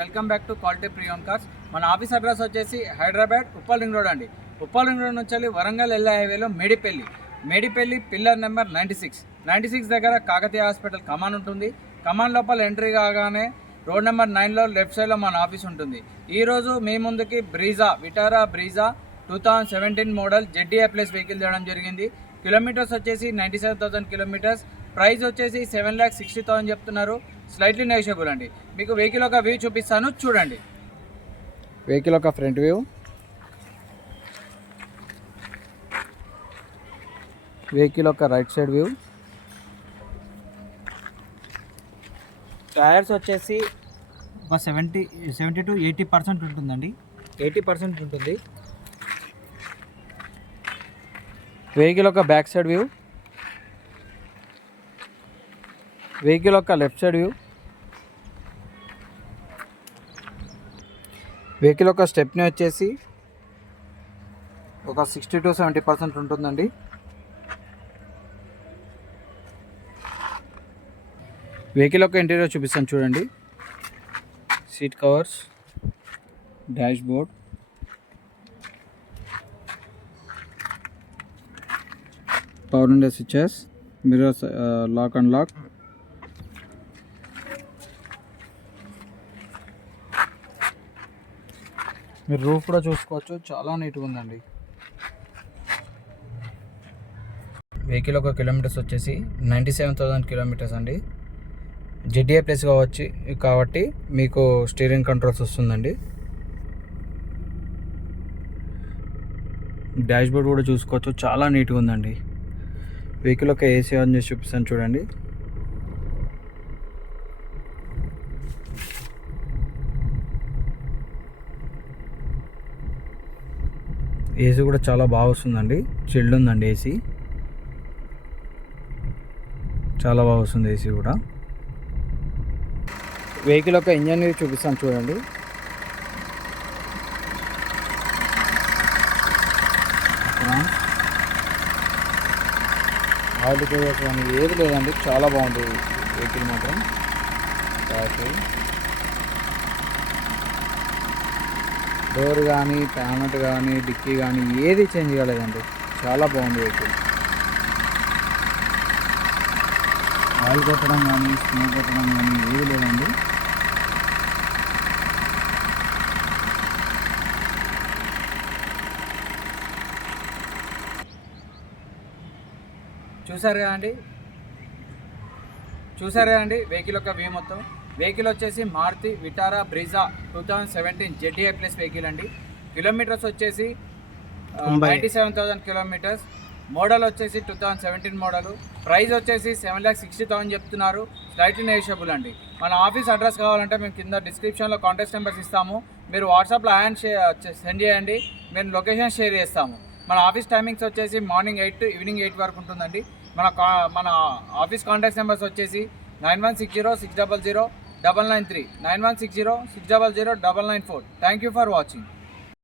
Welcome back to quality pre-owned cars. మన office address వచ్చేసి Hyderabad Uppal ring road అండి. Uppal ring road నుంచి వరంగల్ ఎల్లా హైవేలో మేడిపల్లి పిల్లర్ నెంబర్ 96 దగ్గర కాకతీయ హాస్పిటల్ కమాన్ ఉంటుంది. కమాన్ లోపల ఎంట్రీ కాగానే రోడ్ నెంబర్ 9లో లెఫ్ట్ సైడ్లో మన ఆఫీస్ ఉంటుంది. ఈరోజు మీ ముందుకి Vitara Brezza 2017 model ZDI plus vehicle చేయడం జరిగింది. కిలోమీటర్స్ వచ్చేసి 97,000 కిలోమీటర్స్. ప్రైస్ వచ్చేసి 7,60,000 చెప్తున్నారు. స్లైట్లీ నెగోషియబుల్ అండి. మీకు వెహికల్ ఒక వ్యూ చూపిస్తాను, చూడండి. వెహికల్ ఒక ఫ్రంట్ వ్యూ, వెహికల్ ఒక రైట్ సైడ్ వ్యూ. టైర్స్ వచ్చేసి ఒక 70 to 80% ఉంటుందండి. 80% ఉంటుంది. వెహికల్ ఒక బ్యాక్ సైడ్ వ్యూ, వెహికల్ ఒక లెఫ్ట్ సైడ్ వ్యూ, వెహికల్ ఒక స్టెప్ని వచ్చేసి ఒక 60 to 70% ఉంటుందండి. వెహికల్ ఒక ఇంటీరియర్ చూపిస్తాను, చూడండి. Seat covers, dashboard, power window switches, mirrors, lock and lock. మీరు రూఫ్ కూడా చూసుకోవచ్చు, చాలా నీట్గా ఉందండి. వెహికల్ ఒక కిలోమీటర్స్ వచ్చేసి 97,000 కిలోమీటర్స్ అండి. ZDI ప్లస్ కాబట్టి మీకు స్టీరింగ్ కంట్రోల్స్ వస్తుందండి. డాష్ బోర్డ్ కూడా చూసుకోవచ్చు, చాలా నీట్గా ఉందండి. వెహికల్ ఒక AC ఆన్ చేసి చూపిస్తాను, చూడండి. ఏసీ కూడా చాలా బాగా వస్తుందండి, చిల్డ్ ఉందండి. ఏసీ చాలా బాగా వస్తుంది, ఏసీ కూడా. వెహికల్ ఒక ఇంజన్ చూపిస్తాను, చూడండి. ఆయిల్ కానీ ఏది లేదండి, చాలా బాగుంది వెహికల్ మాత్రం. డోర్ కానీ, ప్యానట్ కానీ, డిక్కీ కానీ ఏది చేంజ్ కాలేదండి, చాలా బాగుంది వెహికల్. ఆయిల్ కొట్టడం కానీ, స్మోక్ కొట్టడం కానీ ఏది లేదండి. చూసారు కదండి వెహికల్ యొక్క వ్యూ మొత్తం. వెహికల్ వచ్చేసి Maruti Vitara Brezza 2017 ZDI plus vehicle అండి. కిలోమీటర్స్ వచ్చేసి 97,000 కిలోమీటర్స్. మోడల్ వచ్చేసి 2017 మోడల్. ప్రైస్ వచ్చేసి 7,60,000 చెప్తున్నారు. స్లైట్లీ నెగోషియబుల్ అండి. మన ఆఫీస్ అడ్రస్ కావాలంటే మేము కింద డిస్క్రిప్షన్లో కాంటాక్ట్ నెంబర్స్ ఇస్తాము. మీరు వాట్సాప్లో సెండ్ చేయండి, మేము లొకేషన్ షేర్ చేస్తాము. మన ఆఫీస్ టైమింగ్స్ వచ్చేసి మార్నింగ్ 8 to ఈవినింగ్ 8 వరకు ఉంటుందండి. మన ఆఫీస్ కాంటాక్ట్ నెంబర్స్ వచ్చేసి 9160600993, 9160600994. Thank you for watching.